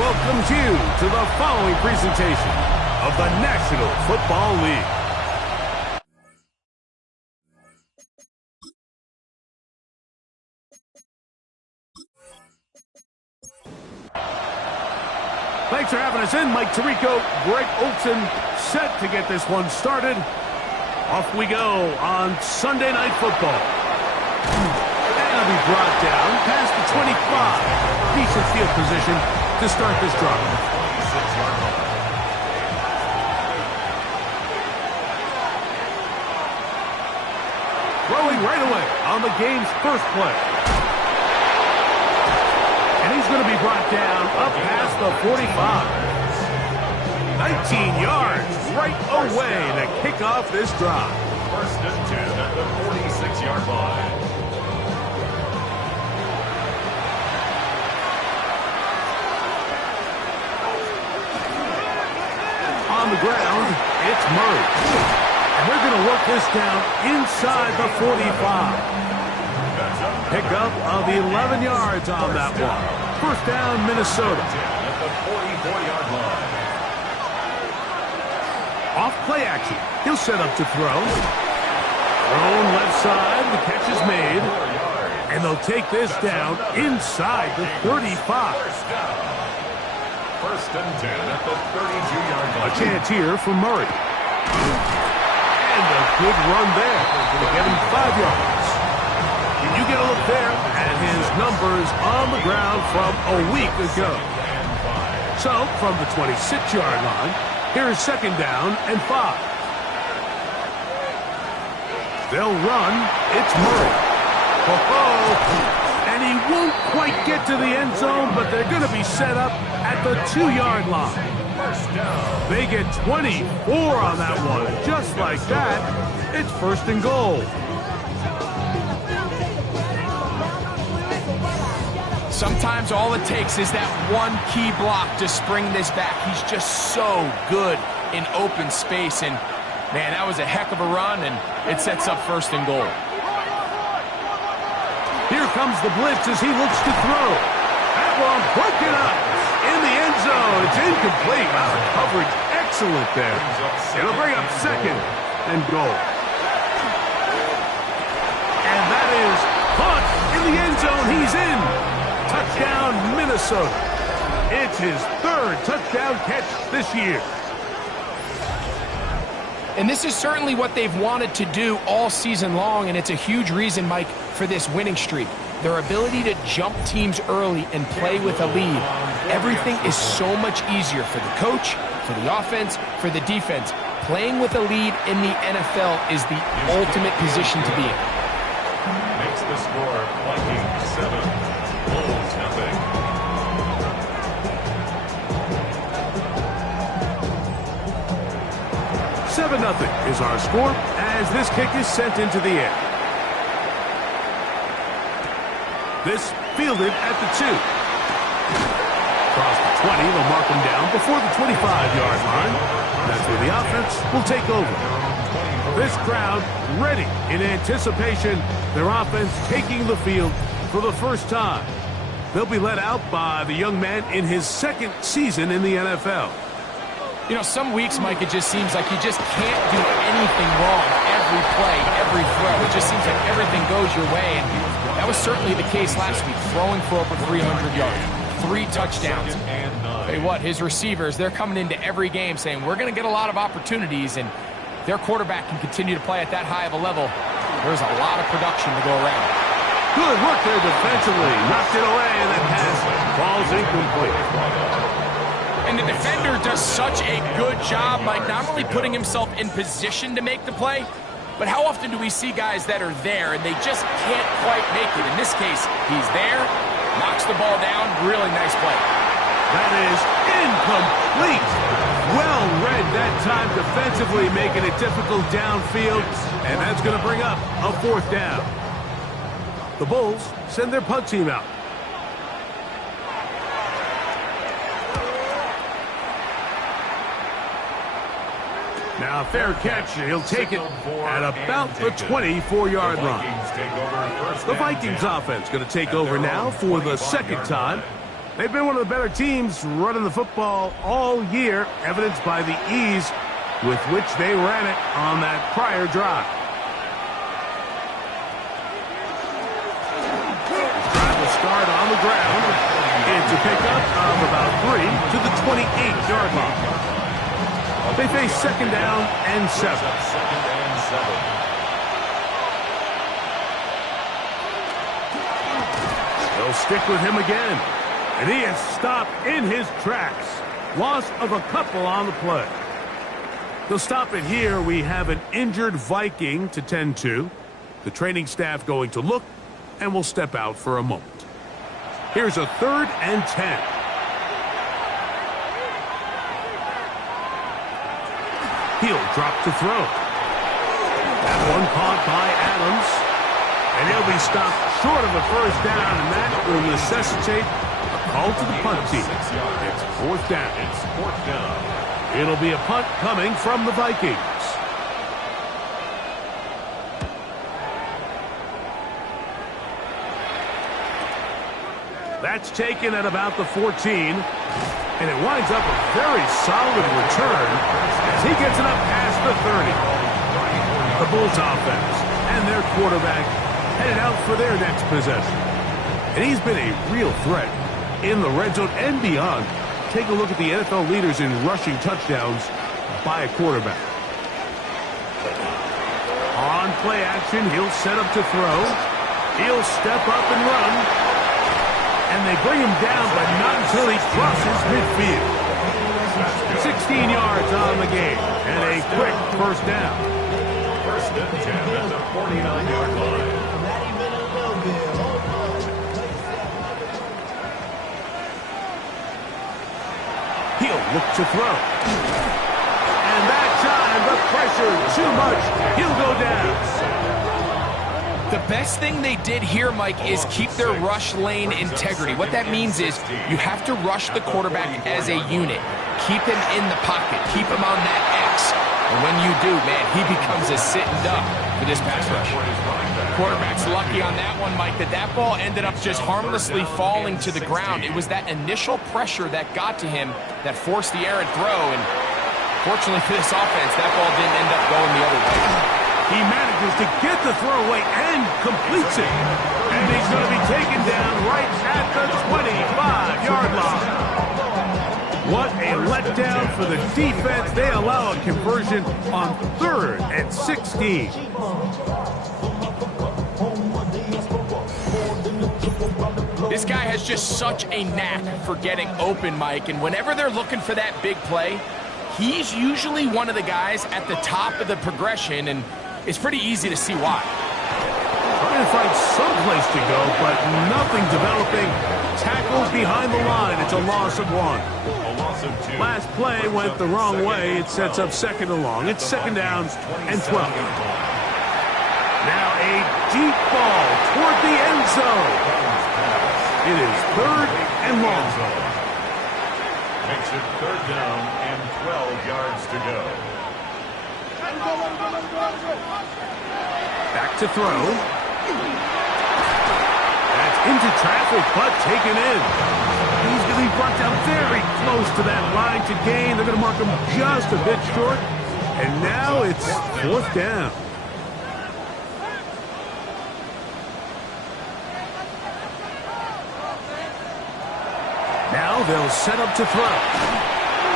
welcomes you to the following presentation of the National Football League. Thanks for having us in. Mike Tirico, Greg Olson, set to get this one started. Off we go on Sunday Night Football. And it'll be brought down past the 25. Decent field position to start this drive. Throwing right away on the game's first play. And he's going to be brought down up past the 45. 19 yards right away to kick off this drive. First and 10 at the 46-yard line. On the ground, it's Murray. And they're going to work this down inside the 45. Pick up of 11 yards on that one. First down, Minnesota. At the 44-yard line. Off play action. He'll set up to throw. Thrown left side. The catch is made. And they'll take this down inside the 35. First and 10 at the 32-yard line. A chance here for Murray. And a good run there. Going to get him 5 yards. You get a look there at his numbers on the ground from a week ago. So, from the 26-yard line, here is second down and 5. They'll run. It's Murray. And he won't quite get to the end zone, but they're going to be set up at the 2-yard line. They get 24 on that one. Just like that, it's first and goal. Sometimes all it takes is that one key block to spring this back. He's just so good in open space. And, man, that was a heck of a run, and it sets up first and goal. Here comes the blitz as he looks to throw. That one broken up in the end zone. It's incomplete. Wow, coverage excellent there. It'll bring up second and goal. And that is caught in the end zone. He's in. Touchdown, Minnesota. It's his third touchdown catch this year. And this is certainly what they've wanted to do all season long, and it's a huge reason, Mike, for this winning streak. Their ability to jump teams early and play with a lead. Everything is so much easier for the coach, for the offense, for the defense. Playing with a lead in the NFL is the ultimate position to be in. Makes the score Viking 7. Bulls nothing. Seven 0 is our score as this kick is sent into the air. This fielded at the 2. Across the 20, they'll mark him down before the 25-yard line. That's where the offense will take over. This crowd ready in anticipation. Their offense taking the field for the first time. They'll be led out by the young man in his second season in the NFL. You know, some weeks, Mike, it just seems like you just can't do anything wrong. Every play, every throw, it just seems like everything goes your way. And that was certainly the case last week, throwing for over 300 yards, 3 touchdowns. Hey, what, his receivers, they're coming into every game saying, we're going to get a lot of opportunities, and their quarterback can continue to play at that high of a level. There's a lot of production to go around. Good work there defensively. Knocked it away, and that pass falls incomplete. And the defender does such a good job, Mike, not only putting himself in position to make the play, but how often do we see guys that are there and they just can't quite make it? In this case, he's there, knocks the ball down, really nice play. That is incomplete. Well read that time defensively, making it difficult downfield, and that's going to bring up a 4th down. The Bulls send their punt team out. Now, fair catch. He'll take it at about the 24-yard line. The Vikings offense going to take over now for the second time. They've been one of the better teams running the football all year, evidenced by the ease with which they ran it on that prior drive. Drive will start on the ground. It's a pickup of about 3 to the 28-yard line. They face second down and 7. They'll stick with him again. And he is stopped in his tracks. Loss of a couple on the play. They'll stop it here. We have an injured Viking to tend to. The training staff going to look, and will step out for a moment. Here's a 3rd and 10. He'll drop to throw. That one caught by Adams. And he'll be stopped short of a first down, and that will necessitate a call to the punt team. It's 4th down. It'll be a punt coming from the Vikings. That's taken at about the 14, and it winds up a very solid return as he gets it up past the 30. The Bulls offense and their quarterback headed out for their next possession. And he's been a real threat in the red zone and beyond. Take a look at the NFL leaders in rushing touchdowns by a quarterback. On play action, he'll set up to throw. He'll step up and run. And they bring him down, but not until he crosses midfield. 16 yards on the game, and a quick first down. First and 10 at the 49-yard line. He'll look to throw. And that time, the pressure too much. He'll go down. The best thing they did here, Mike, is keep their rush lane integrity. What that means is you have to rush the quarterback as a unit. Keep him in the pocket. Keep him on that X. And when you do, man, he becomes a sitting duck for this pass rush. Quarterback's lucky on that one, Mike, that ball ended up just harmlessly falling to the ground. It was that initial pressure that got to him that forced the errant throw. And fortunately for this offense, that ball didn't end up going the other way. He manages to get the throwaway and completes it. And he's going to be taken down right at the 25-yard line. What a letdown for the defense. They allow a conversion on 3rd and 16. This guy has just such a knack for getting open, Mike. And whenever they're looking for that big play, he's usually one of the guys at the top of the progression, and it's pretty easy to see why. Trying to find some place to go, but nothing developing. Tackled behind the line. It's a loss of 1. A loss of 2. Last play went the wrong way. It sets up 2nd and long. It's 2nd down and 12. Now a deep ball toward the end zone. It is 3rd and long. Makes it 3rd down and 12 yards to go. Back to throw. That's into traffic, but taken in. He's going to be brought down very close to that line to gain. They're going to mark him just a bit short. And now it's 4th down. Now they'll set up to throw.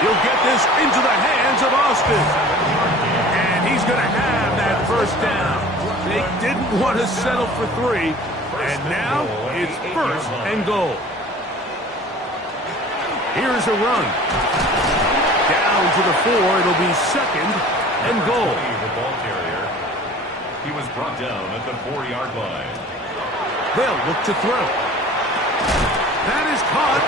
He'll get this into the hands of Austin. And he's going to have that first down. They didn't want to settle for 3. And now it's 1st and goal. Here's a run. Down to the 4. It'll be 2nd and goal. The ball carrier. He was brought down at the 4-yard line. They'll look to throw. That is caught,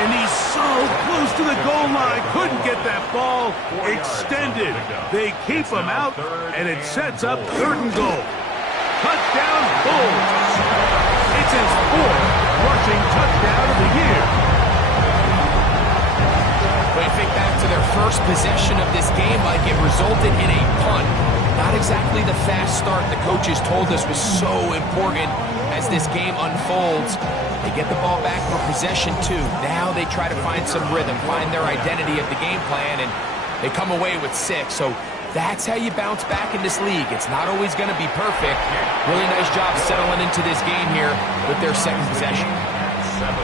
and he's so close to the goal line. Couldn't get that ball extended. They keep him out, and it sets up 3rd and goal. Touchdown, Bulls. It's his 4th rushing touchdown of the year. When I think back to their first possession of this game, Mike, it resulted in a punt. Not exactly the fast start the coaches told us was so important as this game unfolds. They get the ball back for possession, too. Now they try to find some rhythm, find their identity of the game plan, and they come away with 6. So that's how you bounce back in this league. It's not always going to be perfect. Really nice job settling into this game here with their second possession. 7.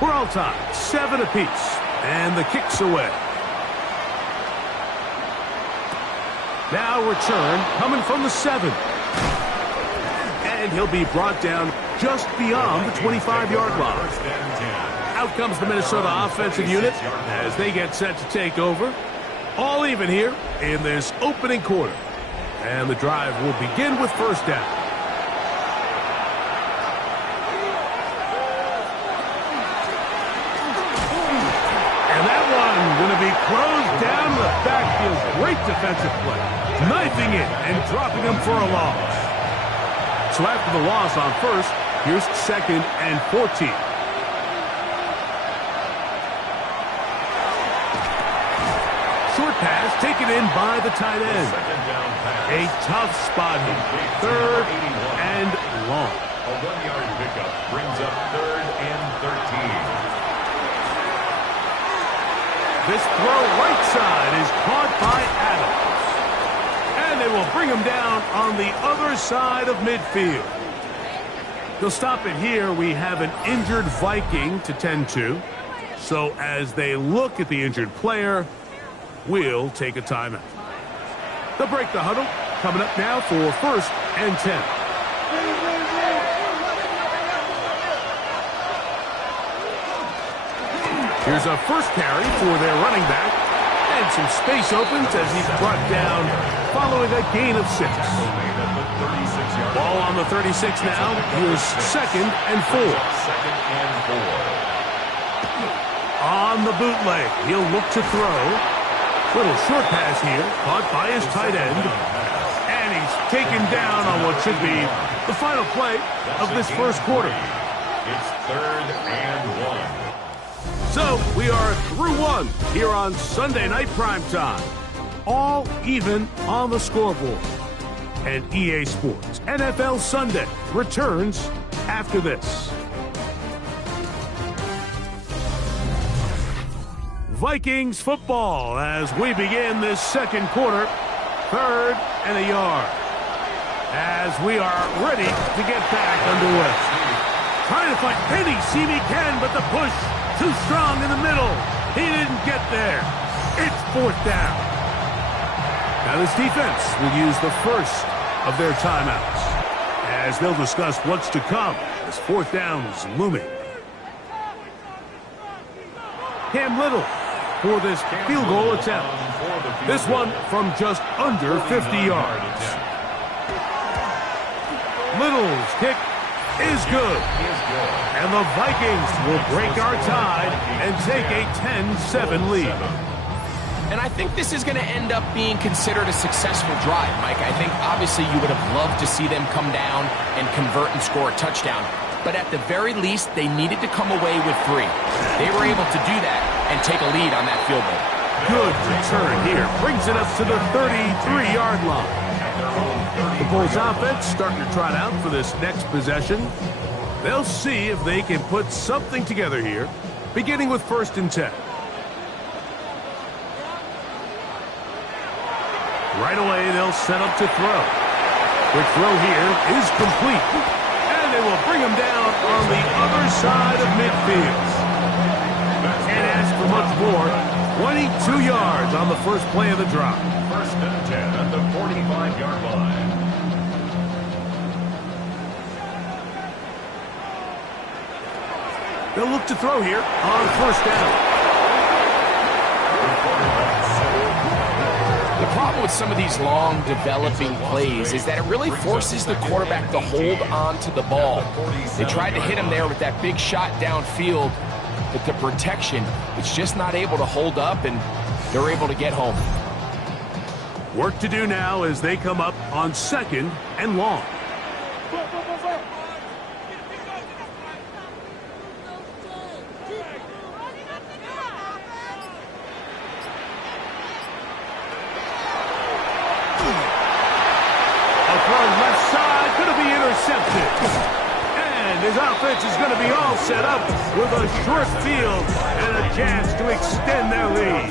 We're all tied, 7 apiece, and the kick's away. Now return coming from the 7. And he'll be brought down just beyond the 25-yard line. Out comes the Minnesota offensive unit as they get set to take over. All even here in this opening quarter. And the drive will begin with first down. Going to be closed down the backfield. Great defensive play. Knifing it and dropping him for a loss. So after the loss on first, here's 2nd and 14. Short pass taken in by the tight end. A tough spot here. 3rd and long. A 1-yard pickup brings up 3rd and 13. This throw right side is caught by Adams. And they will bring him down on the other side of midfield. They'll stop it here. We have an injured Viking to tend to. So as they look at the injured player, we'll take a timeout. They'll break the huddle. Coming up now for 1st and 10. Here's a first carry for their running back. And some space opens as he's brought down following a gain of 6. Ball on the 36 now. Here's 2nd and 4. On the bootleg, he'll look to throw. Little short pass here, caught by his tight end. And he's taken down on what should be the final play of this first quarter. It's 3rd and 1. So, we are through 1 here on Sunday Night Primetime. All even on the scoreboard. And EA Sports NFL Sunday returns after this. Vikings football as we begin this second quarter. 3rd and a yard. As we are ready to get back underway. Trying to find Penny, see me can, but the push too strong in the middle. He didn't get there. It's 4th down. Now this defense will use the first of their timeouts as they'll discuss what's to come as 4th down is looming. Cam Little for this field goal attempt. This one from just under 50 yards. Little's kick is good. And the Vikings will break our tie and take a 10-7 lead. And I think this is going to end up being considered a successful drive, Mike. I think obviously you would have loved to see them come down and convert and score a touchdown. But at the very least, they needed to come away with 3. They were able to do that and take a lead on that field goal. Good return here. Brings it up to the 33-yard line. The Bulls offense starting to trot out for this next possession. They'll see if they can put something together here, beginning with 1st and 10. Right away, they'll set up to throw. Quick throw here is complete. And they will bring him down on the other side of midfield. Can't ask for much more. 22 yards on the first play of the drive. 1st and 10 at the 45-yard line. They'll look to throw here on 1st down. The problem with some of these long developing plays is that it really forces the quarterback to hold on to the ball. They tried to hit him there with that big shot downfield, but the protection, it's just not able to hold up, and they're able to get home. Work to do now as they come up on 2nd and long. it. And his offense is going to be all set up with a short field and a chance to extend their lead.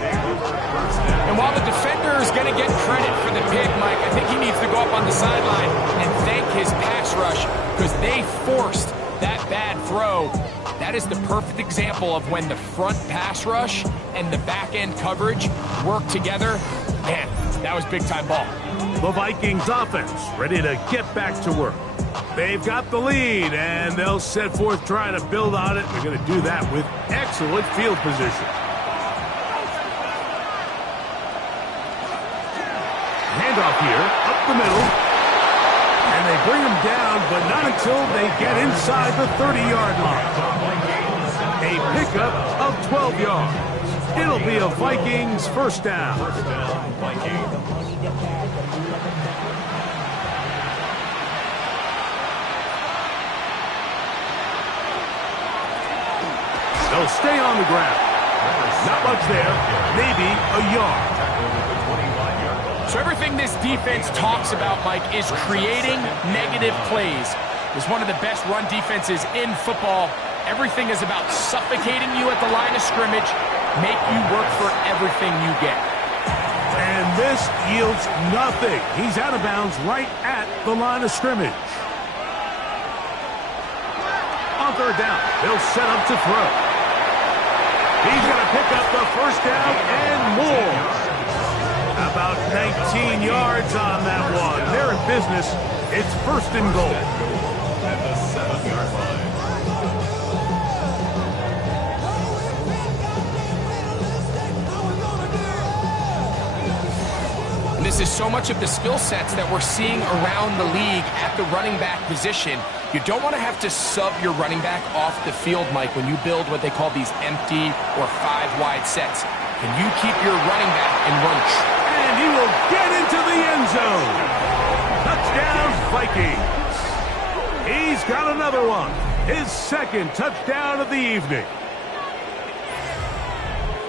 And while the defender is going to get credit for the pick, Mike, I think he needs to go up on the sideline and thank his pass rush because they forced that bad throw. That is the perfect example of when the front pass rush and the back end coverage work together. Man, that was big-time ball. The Vikings offense ready to get back to work. They've got the lead, and they'll set forth trying to build on it. They're going to do that with excellent field position. Handoff here, up the middle. And they bring him down, but not until they get inside the 30-yard line. A pickup of 12 yards. It'll be a Vikings first down. They'll stay on the ground. Not much there, maybe a yard. So everything this defense talks about, Mike, is creating negative plays. It's one of the best run defenses in football. Everything is about suffocating you at the line of scrimmage, make you work for everything you get. And this yields nothing. He's out of bounds right at the line of scrimmage. On third down, they'll set up to throw. He's going to pick up the first down and more. About 19 yards on that one. They're in business. It's first and goal. At the 7-yard line. And this is so much of the skill sets that we're seeing around the league at the running back position. You don't want to have to sub your running back off the field, Mike, when you build what they call these empty or 5-wide sets. Can you keep your running back and run? And he will get into the end zone. Touchdown, Vikings. He's got another one. His second touchdown of the evening.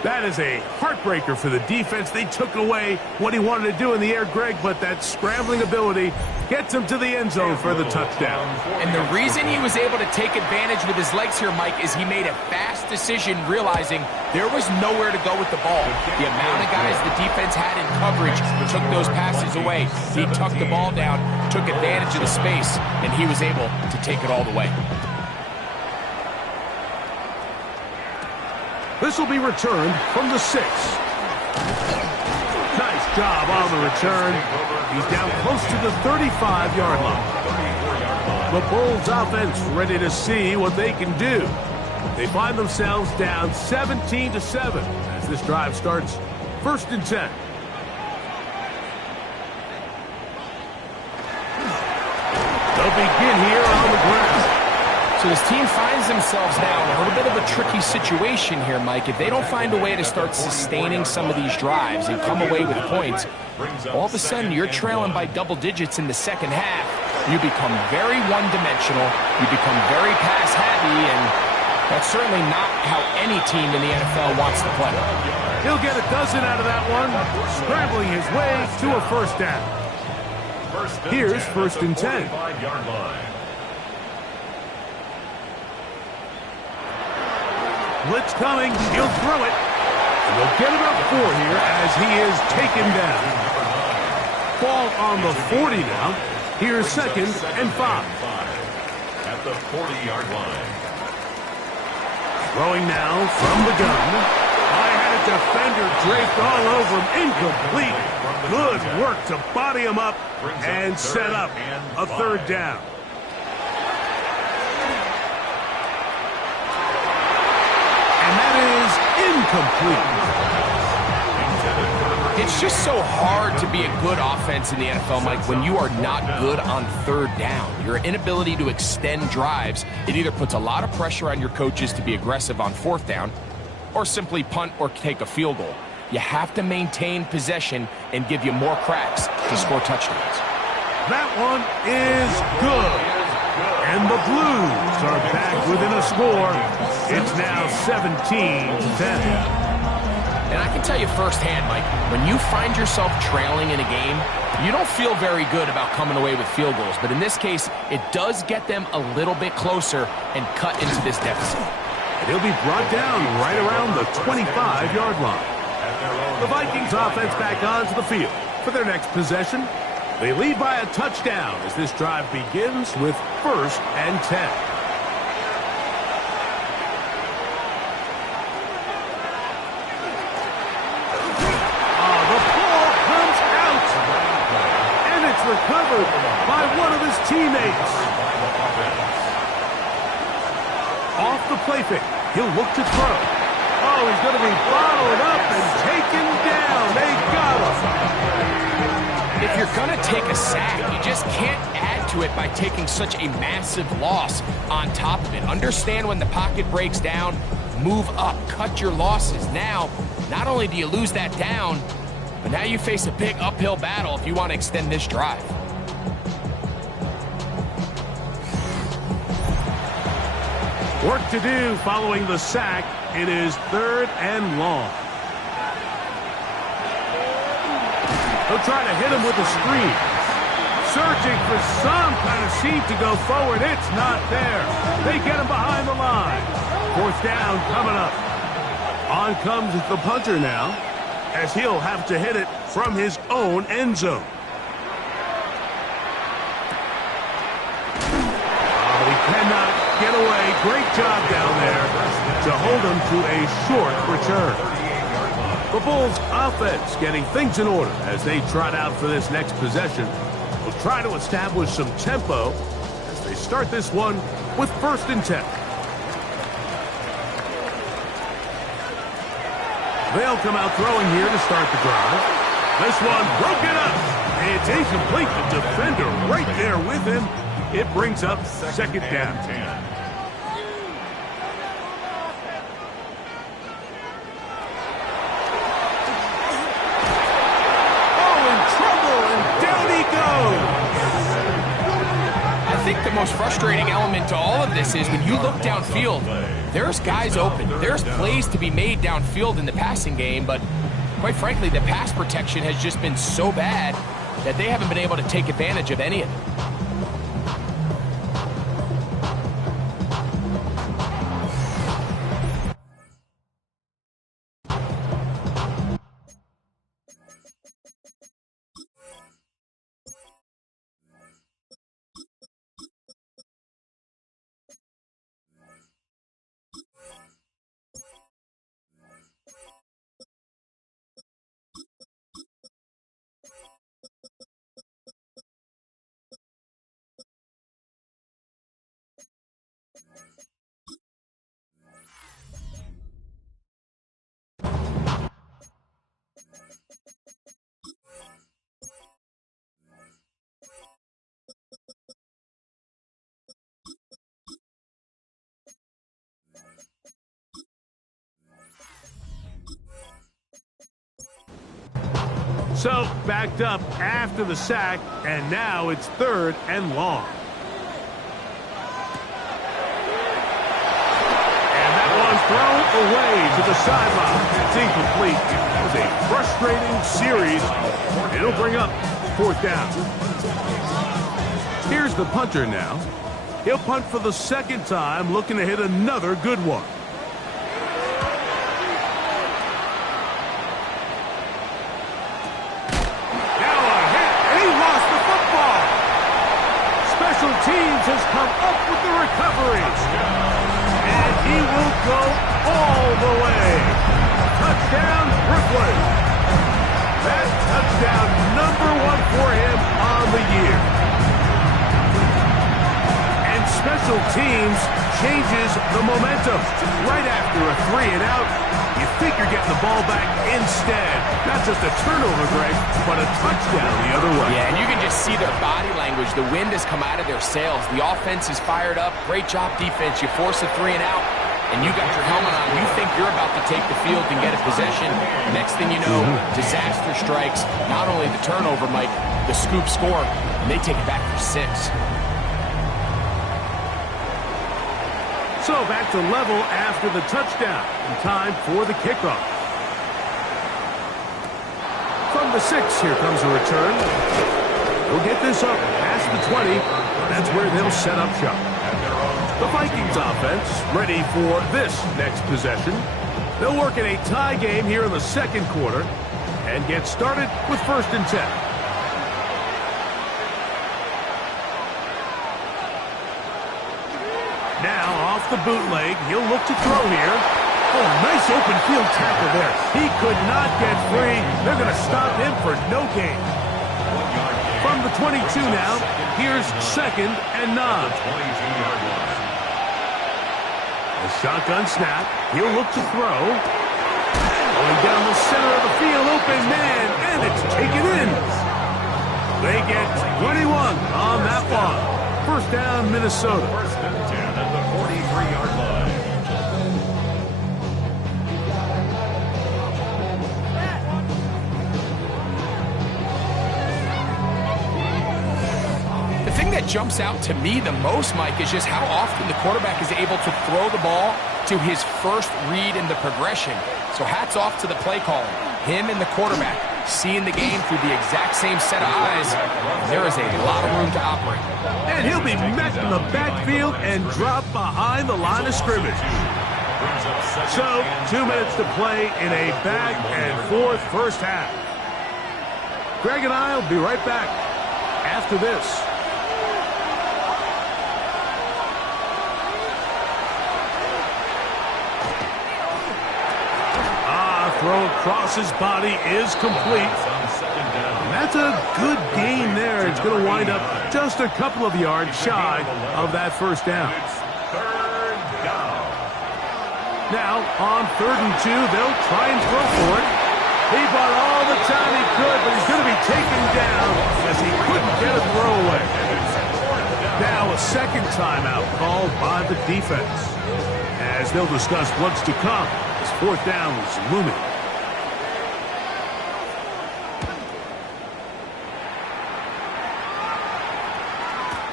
That is a heartbreaker for the defense. They took away what he wanted to do in the air, Greg, but that scrambling ability gets him to the end zone for the touchdown. And the reason he was able to take advantage with his legs here, Mike, is he made a fast decision realizing there was nowhere to go with the ball. The amount of guys the defense had in coverage took those passes away. He tucked the ball down, took advantage of the space, and he was able to take it all the way. This will be returned from the 6. Nice job on the return. He's down close to the 35-yard line. The Bulls offense ready to see what they can do. They find themselves down 17-7 as this drive starts first and 10. They'll begin here on the ground. So this team finds themselves now in a little bit of a tricky situation here, Mike. If they don't find a way to start sustaining some of these drives and come away with points, all of a sudden you're trailing by double digits in the second half. You become very one-dimensional. You become very pass-heavy, and that's certainly not how any team in the NFL wants to play. He'll get a dozen out of that one, scrambling his way to a first down. Here's first and 10. Blitz coming. He'll throw it. And they'll get about 4 here as he is taken down. Ball on the 40 now. Here's second and 5. At the 40-yard line. Throwing now from the gun. I had a defender draped all over him. Incomplete. Good work to body him up and set up a third down. Incomplete. It's just so hard to be a good offense in the NFL, Mike, when you are not good on third down. Your inability to extend drives, it either puts a lot of pressure on your coaches to be aggressive on fourth down or simply punt or take a field goal. You have to maintain possession and give you more cracks to score touchdowns. That one is good. And the Blues are back within a score. It's now 17-10. And I can tell you firsthand, Mike, when you find yourself trailing in a game, you don't feel very good about coming away with field goals. But in this case, it does get them a little bit closer and cut into this deficit. And he'll be brought down right around the 25-yard line. The Vikings offense back onto the field for their next possession. They lead by a touchdown as this drive begins with 1st and 10. Recovered by one of his teammates. Off the play fake. He'll look to throw. Oh, he's going to be bottled up and taken down. They got him. If you're going to take a sack, you just can't add to it by taking such a massive loss on top of it. Understand when the pocket breaks down, move up, cut your losses. Now, not only do you lose that down, but now you face a big uphill battle if you want to extend this drive. Work to do following the sack. It is 3rd and long. He'll try to hit him with a screen. Searching for some kind of seam to go forward. It's not there. They get him behind the line. 4th down coming up. On comes the punter now, as he'll have to hit it from his own end zone. Oh, he cannot get away. Great job down there to hold him to a short return. The Bulls offense getting things in order as they trot out for this next possession. Will try to establish some tempo as they start this one with 1st and 10. They'll come out throwing here to start the drive. This one broken up. It's incomplete. The defender right there with him. It brings up 2nd down. Oh, in trouble, and down he goes. I think the most frustrating element to all of this is when you look downfield, there's guys open. There's plays to be made downfield in the passing game, but quite frankly, the pass protection has just been so bad that they haven't been able to take advantage of any of it. So, backed up after the sack, and now it's 3rd and long. And that one's thrown away to the sideline. It's incomplete. It was a frustrating series. It'll bring up 4th down. Here's the punter now. He'll punt for the 2nd time, looking to hit another good one. Teams has come up with the recovery. And he will go all the way. Touchdown, Brooklyn. That touchdown #1 for him on the year. And special teams changes the momentum. Right after a 3-and-out, you think you're getting the ball back instead. Not just a turnover, Greg, but a touchdown the other way. Yeah, and you can just see their body language. The wind has come out of their sails. The offense is fired up. Great job, defense. You force a 3-and-out, and you got your helmet on. You think you're about to take the field and get a possession. Next thing you know, disaster strikes. Not only the turnover, Mike, the scoop score, and they take it back for 6. So back to level after the touchdown. And time for the kickoff. the 6, here comes a return. We'll get this up past the 20. That's where they'll set up shop. The Vikings offense ready for this next possession. They'll work in a tie game here in the second quarter and get started with 1st and 10. Now off the bootleg, he'll look to throw here. Oh, nice open field tackle there. He could not get free. They're going to stop him for no gain. From the 22 now, here's 2nd and 9. A shotgun snap. He'll look to throw. Going down the center of the field, open man, and it's taken in. They get 21 on that one. 1st down, Minnesota. 1st and 10 at the 43-yard line. The thing that jumps out to me the most, Mike, is just how often the quarterback is able to throw the ball to his first read in the progression. So hats off to the play caller. Him and the quarterback seeing the game through the exact same set of eyes. There is a lot of room to operate. And he'll be met in the backfield and dropped behind the line of scrimmage. So, 2 minutes to play in a back-and-forth first half. Greg and I will be right back after this. Throw across his body is complete. That's a good gain there. It's going to wind up just a couple of yards shy of that 1st down. Now, on 3rd and 2, they'll try and throw for it. He bought all the time he could, but he's going to be taken down as he couldn't get a throwaway. Now, a 2nd timeout called by the defense. As they'll discuss what's to come as 4th down is looming.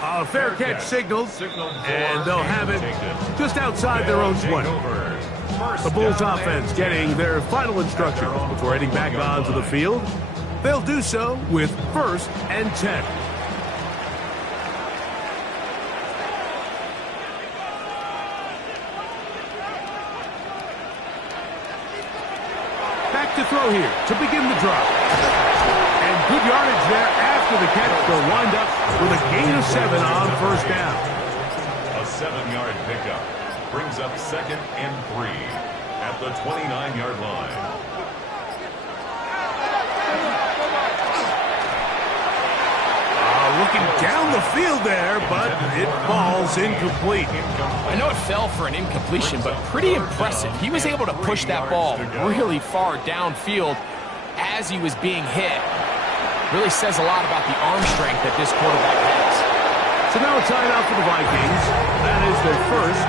A fair catch signaled, and they'll have it just outside their own 20. The Bulls offense getting their final instructions before heading back onto the field. They'll do so with 1st and 10. Back to throw here to begin the drive. And good yardage there after the catch. They'll wind up with a gain of 7 on 1st down. A 7-yard pickup brings up 2nd and 3 at the 29-yard line. Looking down the field there, but it falls incomplete. I know it fell for an incompletion, but pretty impressive. He was able to push that ball really far downfield as he was being hit. Really says a lot about the arm strength that this quarterback has. So now a timeout for the Vikings. That is their 1st,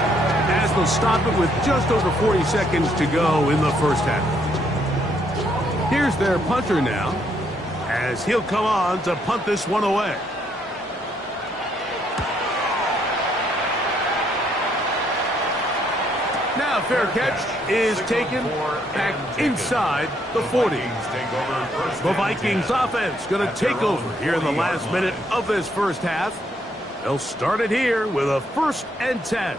as they'll stop it with just over 40 seconds to go in the 1st half. Here's their punter now, as he'll come on to punt this one away. Now a fair catch is taken back inside the 40. The Vikings offense going to take over here in the last minute of this 1st half. They'll start it here with a 1st and 10.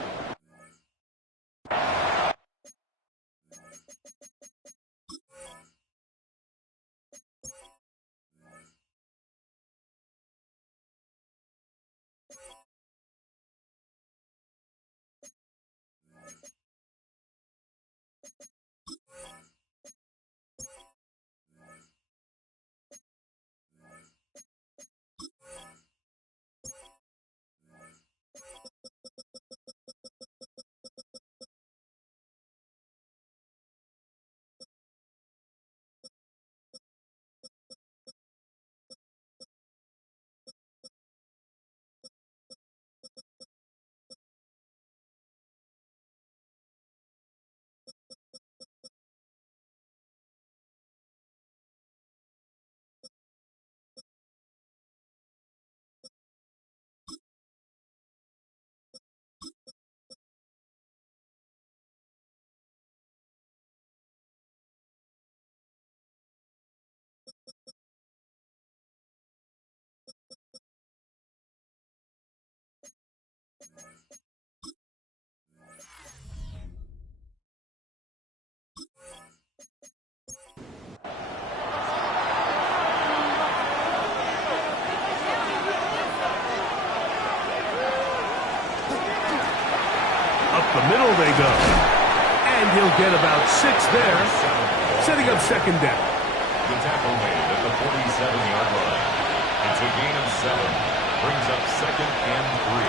the middle they go. And he'll get about 6 there, setting up second down. The tackle made at the 47-yard line. It's a gain of 7. Brings up second and 3.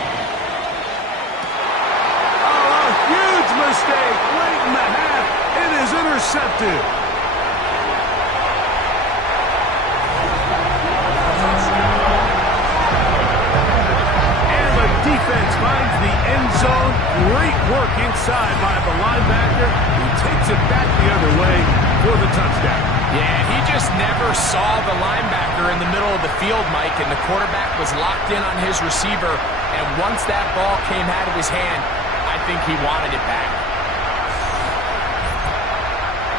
Oh, a huge mistake late in the half. It is intercepted. And the defense finds the end zone. Great work inside by the linebacker, who takes it back the other way for the touchdown. Yeah, he just never saw the linebacker in the middle of the field, Mike, and the quarterback was locked in on his receiver, and once that ball came out of his hand, I think he wanted it back.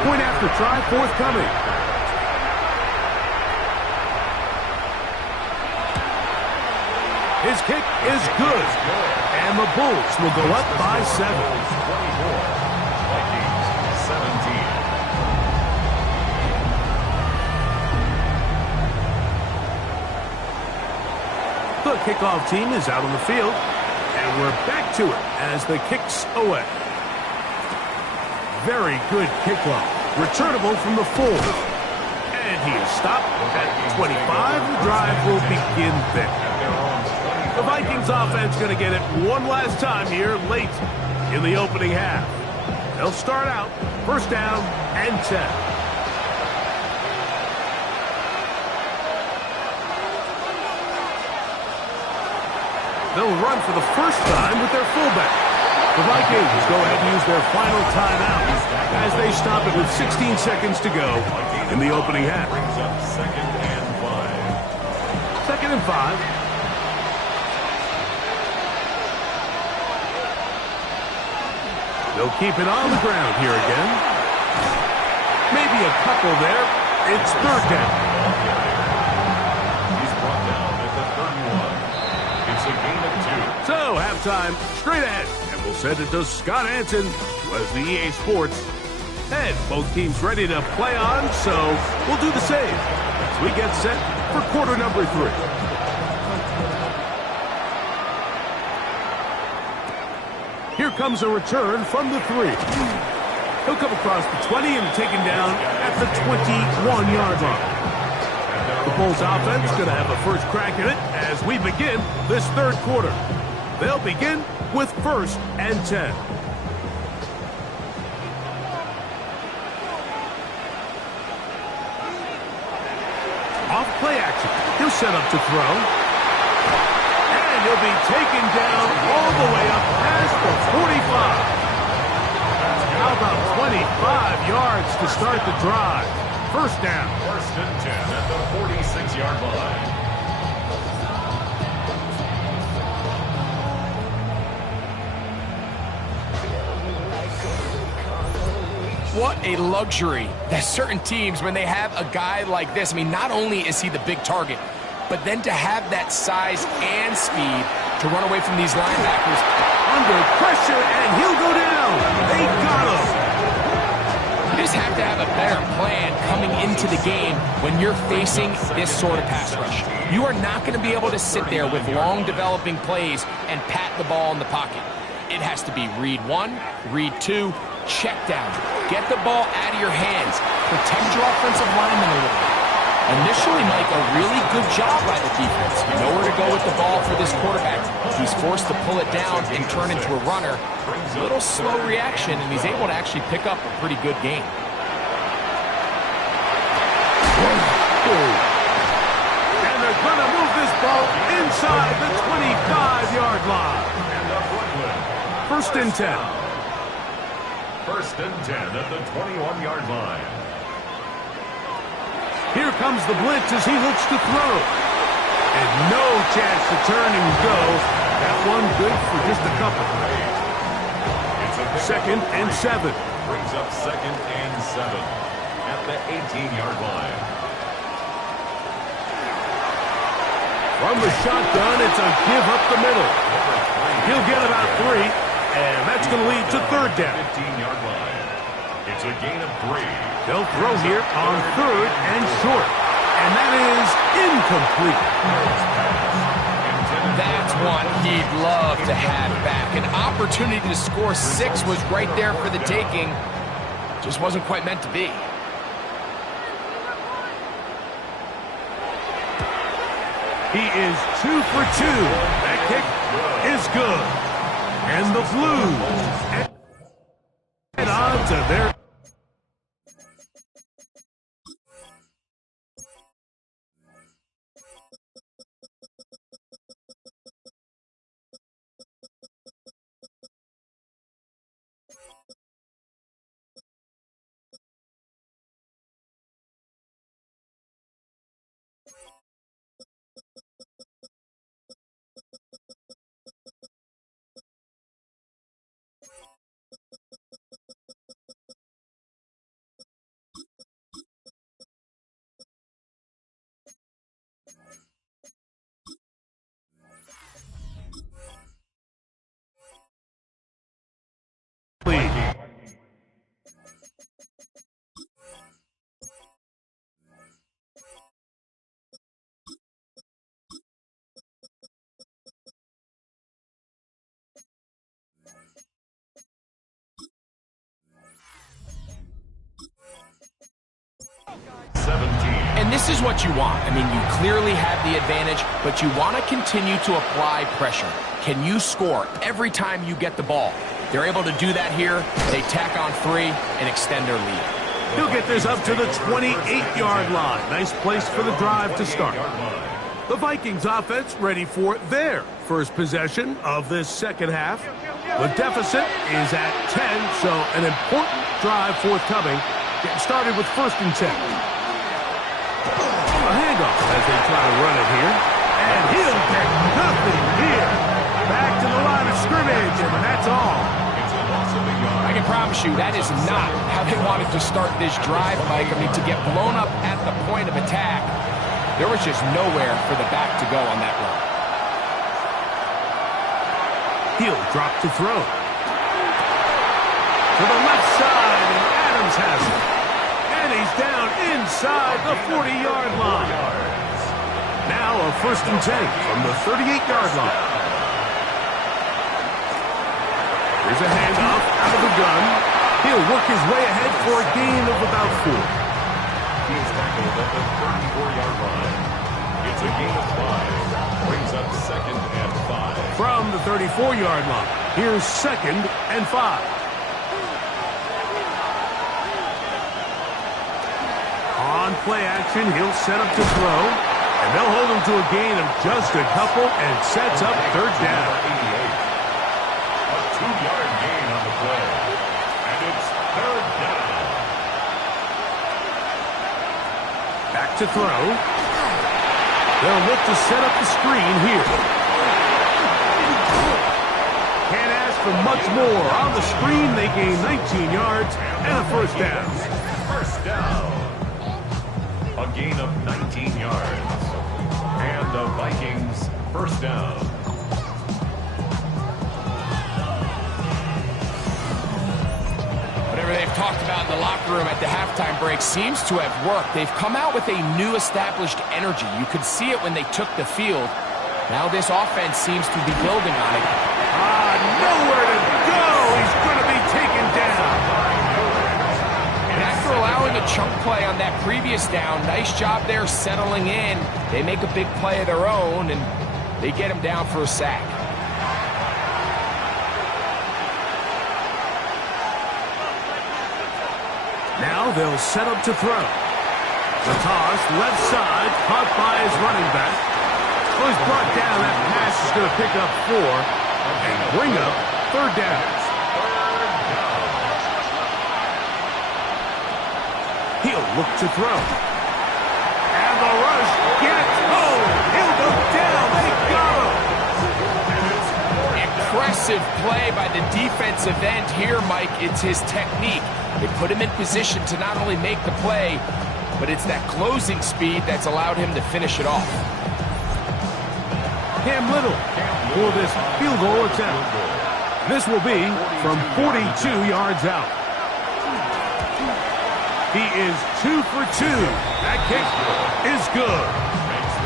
Point after try forthcoming. His kick is good, and the Bulls will go up by 7. 24. Vikings 17. The kickoff team is out on the field, and we're back to it as the kick's away. Very good kickoff. Returnable from the 4. And he is stopped at 25. The drive will begin there. The Vikings offense going to get it one last time here late in the opening half. They'll start out first down and 10. They'll run for the first time with their fullback. The Vikings go ahead and use their final timeout as they stop it with 16 seconds to go in the opening half. Brings up second and 5. Second and 5. They'll keep it on the ground here again. Maybe a couple there. It's third down. He's brought down at the 31. It's a gain of 2. So, halftime, straight ahead. And we'll send it to Scott Hansen, who has the EA Sports. And both teams ready to play on, so we'll do the same as we get set for quarter number 3. Here comes a return from the 3. He'll come across the 20 and taken down at the 21-yard line. The Bulls offense going to have a first crack at it as we begin this third quarter. They'll begin with first and 10. Off play action. He'll set up to throw. And he'll be taken down all the way up past the 45. How about 25 yards to start the drive? First down. First and 10 at the 46-yard line. What a luxury. There's certain teams, when they have a guy like this, I mean, not only is he the big target, but then to have that size and speed to run away from these linebackers. Under pressure, and he'll go down. They got him. You just have to have a better plan coming into the game when you're facing this sort of pass rush. You are not going to be able to sit there with long developing plays and pat the ball in the pocket. It has to be read 1, read 2, check down. Get the ball out of your hands. Protect your offensive lineman a little bit. Initially, Mike, a really good job by the defense. You know where to go with the ball for this quarterback. He's forced to pull it down and turn into a runner. A little slow reaction, and he's able to actually pick up a pretty good game. And they're going to move this ball inside the 25-yard line. First and 10. First and 10 at the 21-yard line. Here comes the blitz as he looks to throw. And no chance to turn and go. That one good for just a couple. Second and 7. Brings up second and 7 at the 18-yard line. From the shotgun, it's a give up the middle. He'll get about 3, and that's going to lead to third down. 15-yard line. It's a gain of 3. They'll throw here on third and short. And that is incomplete. That's one he'd love to have back. An opportunity to score 6 was right there for the taking. Just wasn't quite meant to be. He is 2 for 2. That kick is good. And the Blues head on to their... And this is what you want. I mean, you clearly have the advantage, but you want to continue to apply pressure. Can you score every time you get the ball? They're able to do that here. They tack on 3 and extend their lead. He'll get this up to the 28-yard line. Nice place for the drive to start. The Vikings offense ready for their first possession of this second half. The deficit is at 10, so an important drive forthcoming. Getting started with 1st and 10. A handoff as they try to run it here. And he'll get nothing here. Back to the line of scrimmage, and that's all. I can promise you that is not how they wanted to start this drive, Mike. I mean, to get blown up at the point of attack, there was just nowhere for the back to go on that run. He'll drop to throw. To the left side, and Adams has it. And he's down inside the 40-yard line. Now a 1st and 10 from the 38-yard line. Here's a handoff out of the gun. He'll work his way ahead for a gain of about 4. He is tackled at the 34-yard line. It's a gain of 5. Brings up 2nd and 5. From the 34-yard line, here's 2nd and 5. On play action, he'll set up to throw, and they'll hold him to a gain of just a couple and sets up 3rd down. A 2-yard gain on the play, and it's 3rd down. Back to throw. They'll look to set up the screen here. Can't ask for much more. On the screen, they gain 19 yards and a 1st down. 1st down. A gain of 19 yards. And the Vikings 1st down. Whatever they've talked about in the locker room at the halftime break seems to have worked. They've come out with a new established energy. You could see it when they took the field. Now this offense seems to be building on it. Nowhere to go. He's going to be taken down. And after allowing a chunk play on that previous down, nice job there settling in. They make a big play of their own, and they get him down for a sack. Now they'll set up to throw. The toss, left side, caught by his running back. Well, he's brought down. That pass is going to pick up 4 and bring up 3rd down. He'll look to throw. And the rush gets home. He'll go down. They got him. Impressive play by the defensive end here, Mike. It's his technique. They put him in position to not only make the play, but it's that closing speed that's allowed him to finish it off. Cam Little for this field goal attempt. This will be from 42 yards out. He is 2 for 2. That kick is good.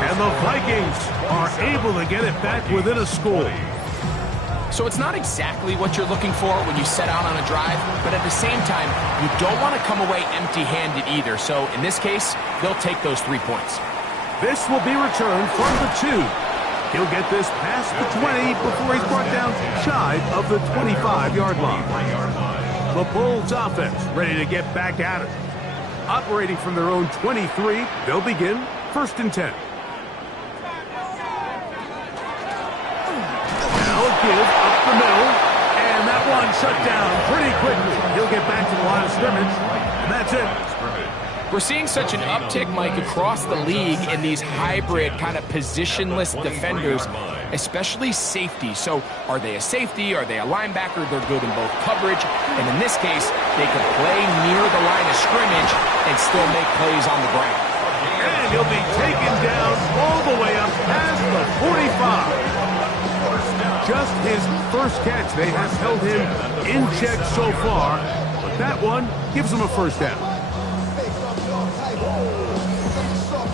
And the Vikings are able to get it back within a score. So it's not exactly what you're looking for when you set out on a drive, but at the same time, you don't want to come away empty-handed either. So in this case, they'll take those 3 points. This will be returned from the 2. He'll get this past the 20 before he's brought down shy of the 25-yard line. The Bulls offense ready to get back at it. Operating from their own 23, they'll begin 1st and 10. Now a give up the middle, and that one shut down pretty quickly. He'll get back to the line of scrimmage, and that's it. We're seeing such an uptick, Mike, across the league in these hybrid kind of positionless defenders, especially safety. So are they a safety? Are they a linebacker? They're good in both coverage. And in this case, they can play near the line of scrimmage and still make plays on the ground. And he'll be taken down all the way up past the 45. Just his first catch. They have held him in check so far, but that one gives him a 1st down.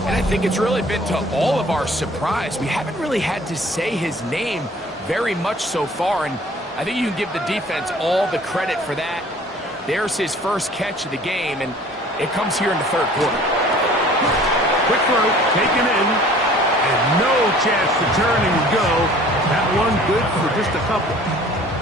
And I think it's really been to all of our surprise. We haven't really had to say his name very much so far, and I think you can give the defense all the credit for that. There's his first catch of the game, and it comes here in the 3rd quarter. Quick throw, taken in, and no chance to turn and go. That one good for just a couple.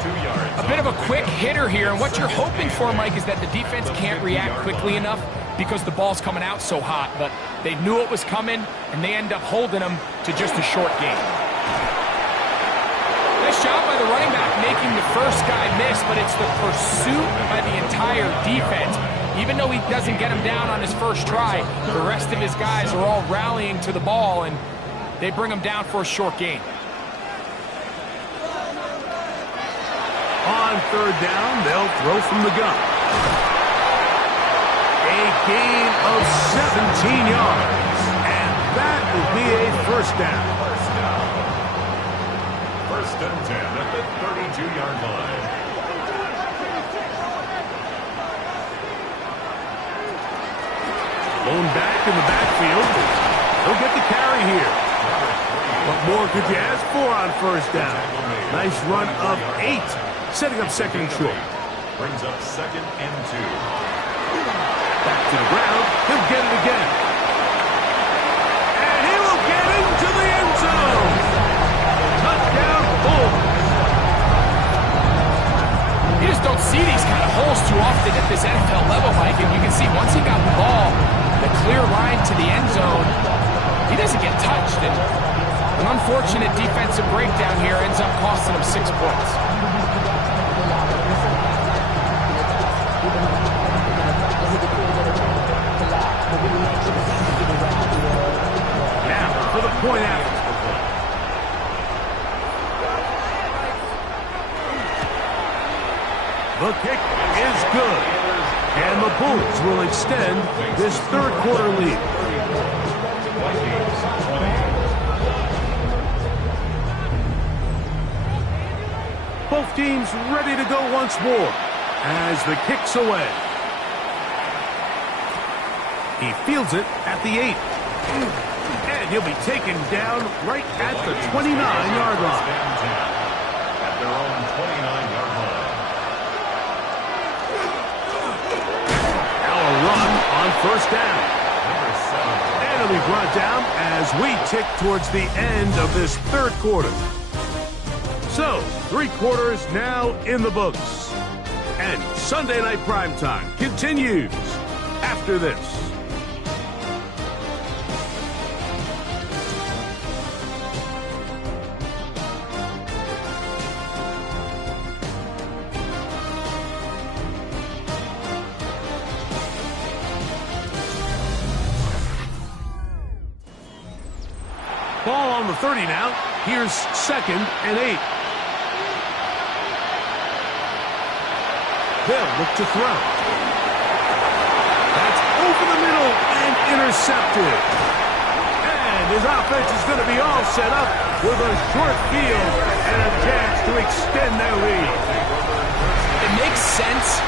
2 yards. A bit of a quick hitter here, and what you're hoping for, Mike, is that the defense can't react quickly enough because the ball's coming out so hot, but they knew it was coming, and they end up holding them to just a short gain. Nice job by the running back making the first guy miss, but it's the pursuit by the entire defense. Even though he doesn't get him down on his first try, the rest of his guys are all rallying to the ball, and they bring him down for a short gain. On 3rd down, they'll throw from the gun. A gain of 17 yards, and that will be a 1st down. 1st and 10 at the 32-yard line. Blown back in the backfield. He'll get the carry here. What more could you ask for on 1st down? Nice run of 8, setting up 2nd and short. Brings up 2nd and 2. Back to the ground. He'll get it again. And he will get into the end zone. Touchdown, Bulls. You just don't see these kind of holes too often at this NFL level, Mike, and you can see once he got the ball, the clear line to the end zone, he doesn't get touched. And an unfortunate defensive breakdown here ends up costing him 6 points. Now for the point after. The kick is good. And the Bulls will extend this 3rd quarter lead. Both teams ready to go once more as the kick's away. He fields it at the 8. And he'll be taken down right at the 29-yard line. At their own 29-yard line. Now a run on 1st down. And he'll be brought down as we tick towards the end of this 3rd quarter. So, 3 quarters now in the books. And Sunday Night Primetime continues after this. Ball on the 30 now. Here's 2nd and 8. They'll look to throw. That's over the middle and intercepted. And his offense is going to be all set up with a short field and a chance to extend their lead. It makes sense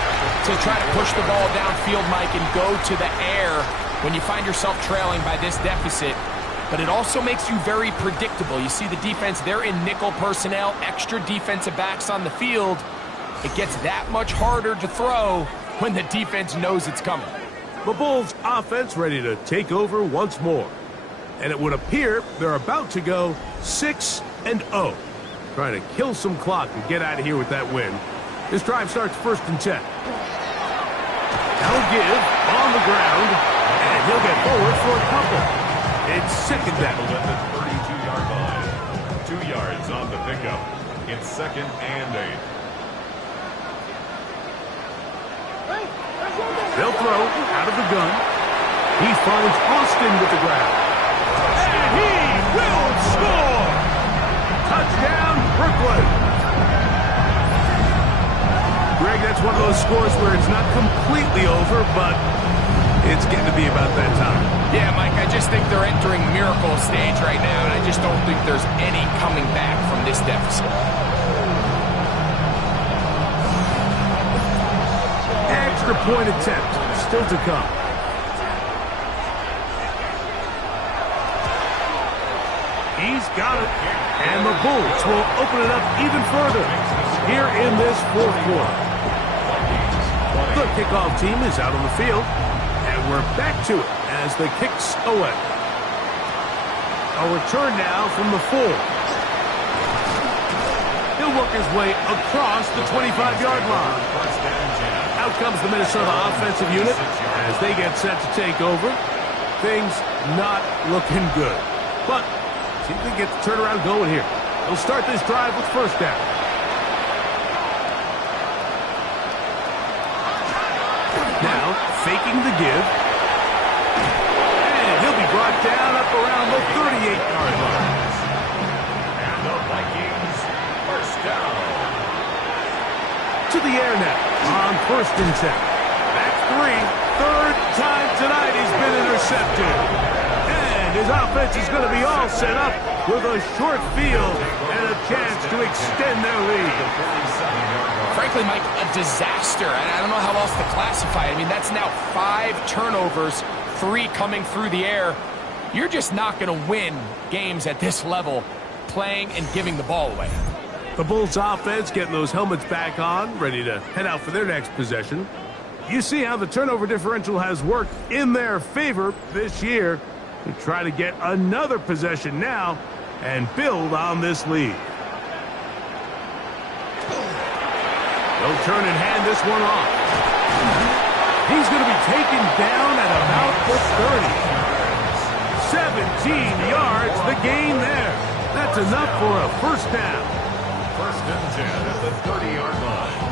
to try to push the ball downfield, Mike, and go to the air when you find yourself trailing by this deficit. but it also makes you very predictable. You see the defense, they're in nickel personnel, extra defensive backs on the field. It gets that much harder to throw when the defense knows it's coming. The Bulls offense ready to take over once more. And it would appear they're about to go 6-0. Trying to kill some clock and get out of here with that win. This drive starts 1st and 10. Now give on the ground, and he'll get forward for a couple. It's 2nd down. At the 32-yard line. 2 yards on the pickup. It's 2nd and 8. They'll throw out of the gun. He finds Austin with the ground. And he will score! Touchdown, Brooklyn! Greg, that's one of those scores where it's not completely over, but it's getting to be about that time. Yeah, Mike, I just think they're entering miracle stage right now, and I just don't think there's any coming back from this deficit. Extra point attempt still to come. He's got it. And the Bulls will open it up even further here in this 4th quarter. The kickoff team is out on the field, and we're back to it as the kicks away. A return now from the 4. He'll work his way across the 25-yard line. Out comes the Minnesota offensive unit as they get set to take over. Things not looking good. But see if they get the turnaround going here. They'll start this drive with 1st down. Now, faking the give. And he'll be brought down up around the 38-yard line. And the Vikings 1st down. To the air now on 1st and 10. That's 3. 3rd time tonight he's been intercepted. And his offense is going to be all set up with a short field and a chance to extend their lead. Frankly, Mike, a disaster. I don't know how else to classify it. I mean, that's now 5 turnovers, 3 coming through the air. You're just not going to win games at this level playing and giving the ball away. The Bulls offense getting those helmets back on, ready to head out for their next possession. You see how the turnover differential has worked in their favor this year. To try to get another possession now and build on this lead. They'll turn and hand this one off. He's going to be taken down at about the 30. 17 yards, the gain there. That's enough for a 1st down. 1st and 10 at the 30-yard line.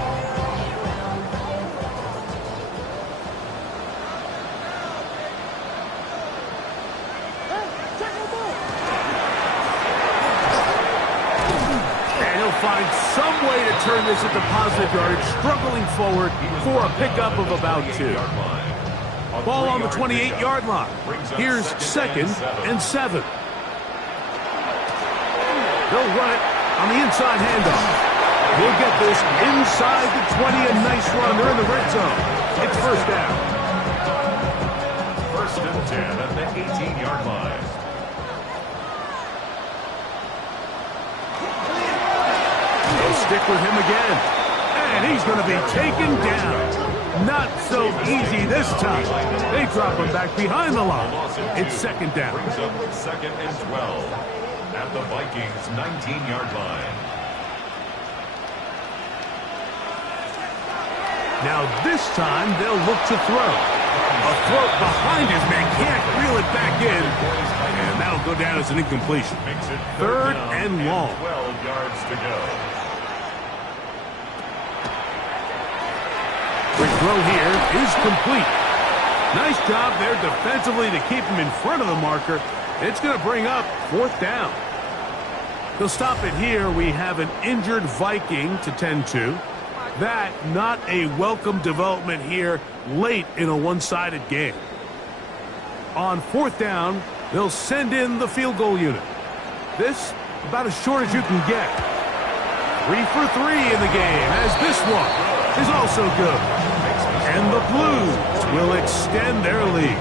Find some way to turn this into positive yardage, struggling forward for a pickup of about 2. Ball on the 28-yard line. Here's 2nd and 7. They'll run it on the inside handoff. He'll get this inside the 20, a nice run. They're in the red zone. It's 1st down. 1st and 10 at the 18-yard line. Stick with him again. And he's going to be taken down. Not so easy this time. They drop him back behind the line. It's 2nd down. Brings up 2nd and 12 at the Vikings 19-yard line. Now this time they'll look to throw. A throw behind his man, can't reel it back in. And that'll go down as an incompletion. 3rd and long. 12 yards to go. Quick throw here is complete. Nice job there defensively to keep him in front of the marker. It's going to bring up 4th down. They'll stop it here. We have an injured Viking to tend to. That not a welcome development here late in a one-sided game. On 4th down, they'll send in the field goal unit. This about as short as you can get. 3 for 3 in the game as this one is also good. And the Blues will extend their lead.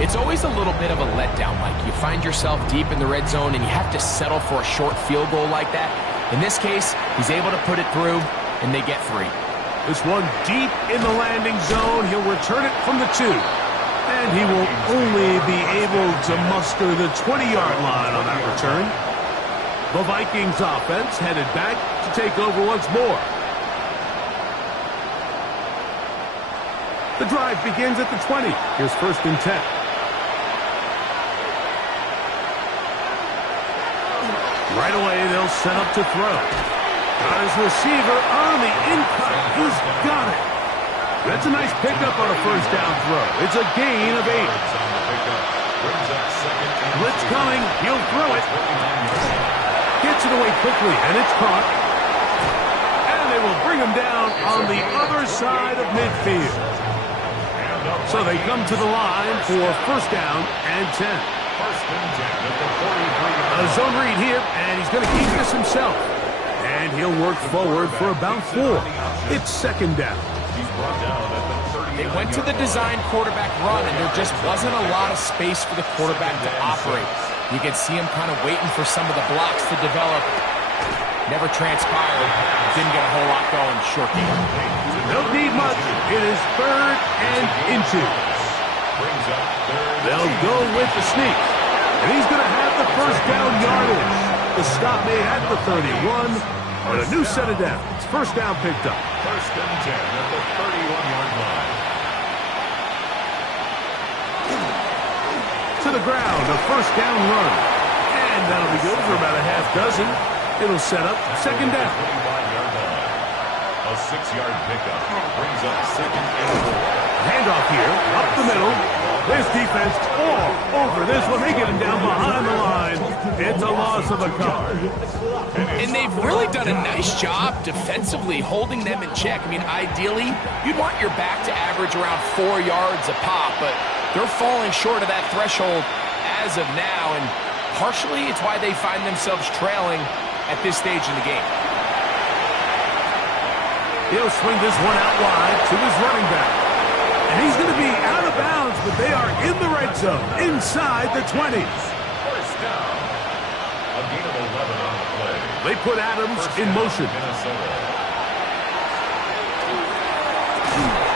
It's always a little bit of a letdown, Mike. You find yourself deep in the red zone and you have to settle for a short field goal like that. In this case, he's able to put it through, and they get 3. This one deep in the landing zone. He'll return it from the 2. And he will only be able to muster the 20-yard line on that return. The Vikings offense headed back to take over once more. The drive begins at the 20. Here's 1st and 10. Right away, they'll set up to throw. Got his receiver on the in-cut. He's got it. That's a nice pickup on a 1st down throw. It's a gain of 8. Blitz coming. He'll throw it. Gets it away quickly, and it's caught. And they will bring him down on the other side of midfield. So they come to the line for 1st down and 10. A zone read here, and he's going to keep this himself. And he'll work forward for about 4. It's 2nd down. They went to the design quarterback run, and there just wasn't a lot of space for the quarterback to operate. You can see him kind of waiting for some of the blocks to develop. Never transpired. Didn't get a whole lot going. Short game. Don't need much. It is 3rd and inches. They'll go with the sneak. And he's going to have the 1st down yardage. The stop made at the 31. But a new set of downs. 1st down picked up. 1st and 10 at the 31-yard line. To the ground, a 1st down run. And that'll be good for about a half dozen. It'll set up 2nd down. A 6-yard pickup brings up 2nd and 4. Handoff here, up the middle. This defense all over this one. They get him down behind the line. It's a loss of a couple. And they've really done a nice job defensively holding them in check. I mean, ideally, you'd want your back to average around 4 yards a pop, but they're falling short of that threshold as of now, and partially it's why they find themselves trailing at this stage in the game. He'll swing this one out wide to his running back. And he's going to be out of bounds, but they are in the red zone, inside the 20s. 1st down. A gain of 11 on the play. They put Adams in motion.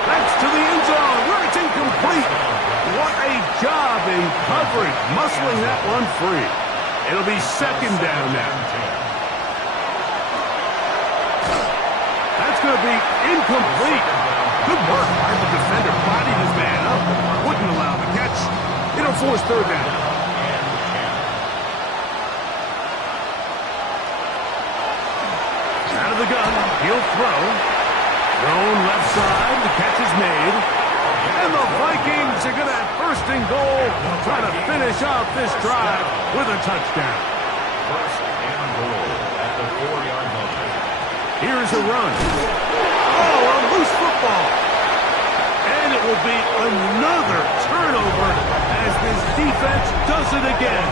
That's to the end zone, where it's incomplete. What a job in covering, muscling that one free. It'll be 2nd down now. That's going to be incomplete. Good work by the defender. Bodied his man up. Wouldn't allow the catch. It'll force 3rd down. Out of the gun. He'll throw. Thrown left side. The catch is made. And the Vikings are going to have 1st and goal. Trying to finish off this drive with a touchdown. 1st and goal at the 4-yard line. Here's a run. Oh, a loose football. And it will be another turnover as this defense does it again.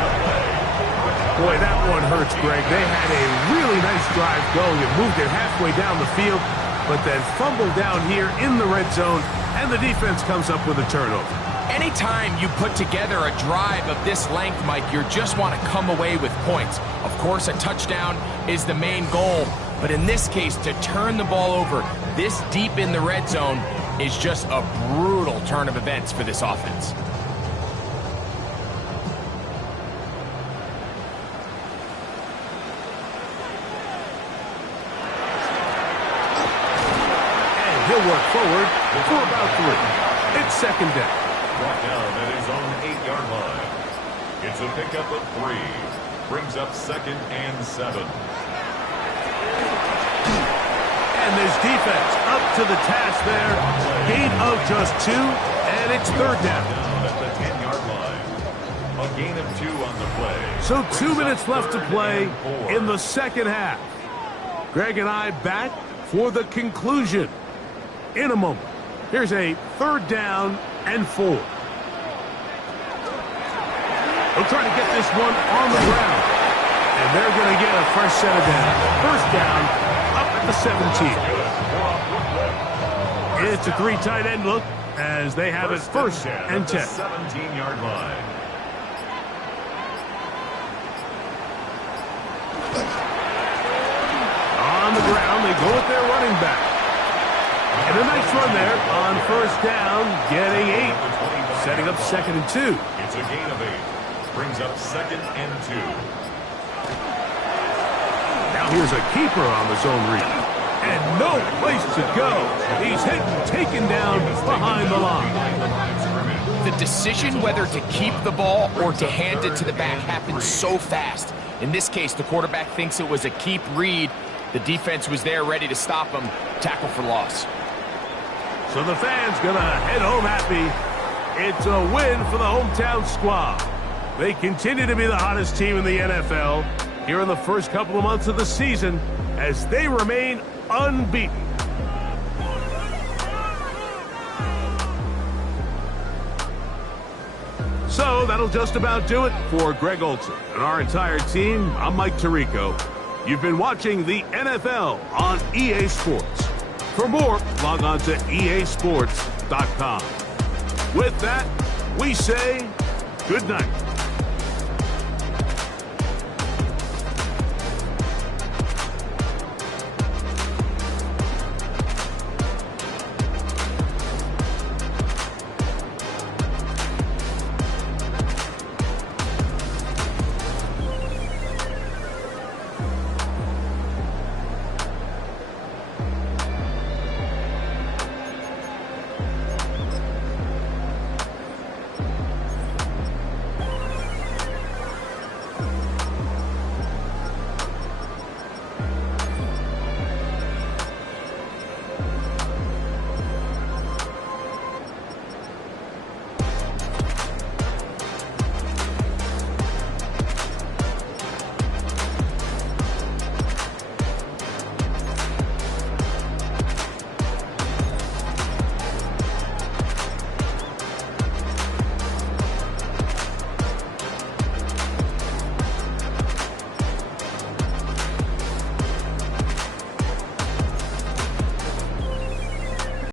Boy, that one hurts, Greg. They had a really nice drive going and moved it halfway down the field, but then fumbled down here in the red zone, and the defense comes up with a turnover. Anytime you put together a drive of this length, Mike, you just want to come away with points. Of course, a touchdown is the main goal, but in this case, to turn the ball over this deep in the red zone is just a brutal turn of events for this offense. And he'll work forward for about 3. It's 2nd down. Brought down at his own 8-yard line. It's a pickup of 3. Brings up 2nd and 7. And this defense up to the task there. Gain of just 2, and it's 3rd down. Down at the 10-yard line. A gain of 2 on the play. So 2 minutes left to play in the 2nd half. Greg and I back for the conclusion in a moment. Here's a 3rd down and 4. They'll try to get this one on the ground. And they're going to get a fresh set of downs. 1st down up at the 17. It's a 3 tight end look, as they have it first and 10. 17-yard line. On the ground, they go with their running back. And a nice run there on first down, getting 8. Setting up 2nd and 2. It's a gain of 8. Brings up 2nd and 2. Now here's a keeper on the zone read. And no place to go. He's hit and taken down behind the line. The decision whether to keep the ball or to hand it to the back happens so fast. In this case, the quarterback thinks it was a keep read. The defense was there ready to stop him. Tackle for loss. So the fans gonna head home happy. It's a win for the hometown squad. They continue to be the hottest team in the NFL here in the first couple of months of the season as they remain unbeaten. So that'll just about do it for Greg Olson and our entire team. I'm Mike Tirico. You've been watching the NFL on EA Sports. For more, log on to easports.com. With that, we say good night.